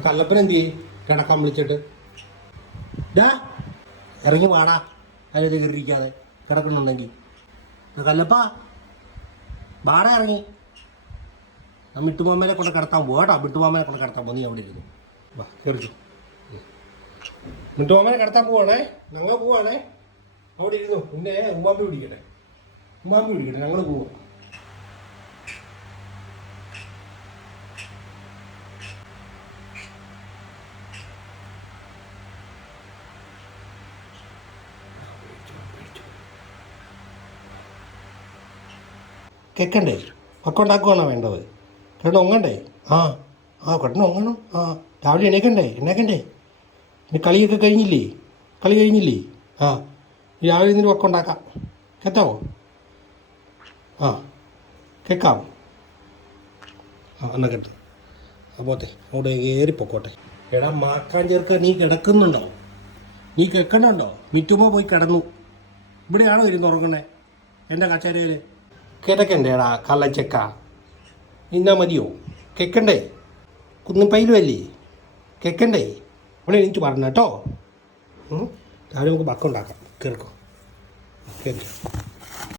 ആ കല്ലപ്പൻ എന്ത് ചെയ്യും കിടക്കാൻ വിളിച്ചിട്ട്? ഡാ ഇറങ്ങി വാടാ, അതിൽ കയറിയിരിക്കാതെ കിടക്കുന്നുണ്ടെങ്കിൽ. കല്ലപ്പ വാടാ ഇറങ്ങി. ഞാൻ മിട്ടുമാമേനെ കൊണ്ട് കിടത്താൻ പോവാട്ടാ. മിട്ടുമാമേനെ കൊണ്ട് കിടത്താൻ പോ. നീ അവിടെ ഇരുന്നു. വാ കയറിച്ചു. മിട്ടുമാമേനെ കിടത്താൻ പോവാണേ. ഞങ്ങൾ പോവാണേ. അവിടെ ഇരുന്നു. പിന്നെ ഉമ്മാമ്പി പിടിക്കട്ടെ. ഉമ്മാമ്പി പിടിക്കട്ടെ. ഞങ്ങൾ പോവാം. കേൾക്കണ്ടേ? മക്കുണ്ടാക്കുവാണോ വേണ്ടത്? കിടന്ന് ഒങ്ങണ്ടേ? കിടന്ന് ഒങ്ങണം. രാവിലെ എണീക്കണ്ടേ? ഇനി കളിയൊക്കെ കഴിഞ്ഞില്ലേ? രാവിലെ ഇതിന് വക്കുണ്ടാക്കാം. കേൾക്കാമോ? കേൾക്കാം. എന്നാൽ കേട്ട് പോട്ടെ. അവിടെ കയറിപ്പോക്കോട്ടെ. എടാ മാക്കാൻ ചേർക്ക, നീ കിടക്കുന്നുണ്ടോ? നീ കേൾക്കണുണ്ടോ? മിറ്റുമ്മ പോയി കിടന്നു. ഇവിടെയാണോ ഇരുന്ന് ഉറങ്ങണേ? എൻ്റെ കച്ചേരയിൽ കിടക്കണ്ടേടാ കള്ളച്ചക്ക. ഇന്നാ മതിയോ? കേൾക്കണ്ടേ? കുന്നും പൈലുമല്ലേ? കേൾക്കണ്ടേ? അവിടെ എനിക്ക് പറഞ്ഞു കേട്ടോ. രാവിലെ നമുക്ക് ബക്കം ഉണ്ടാക്കാം. കേൾക്കോ? കേൾക്കാം.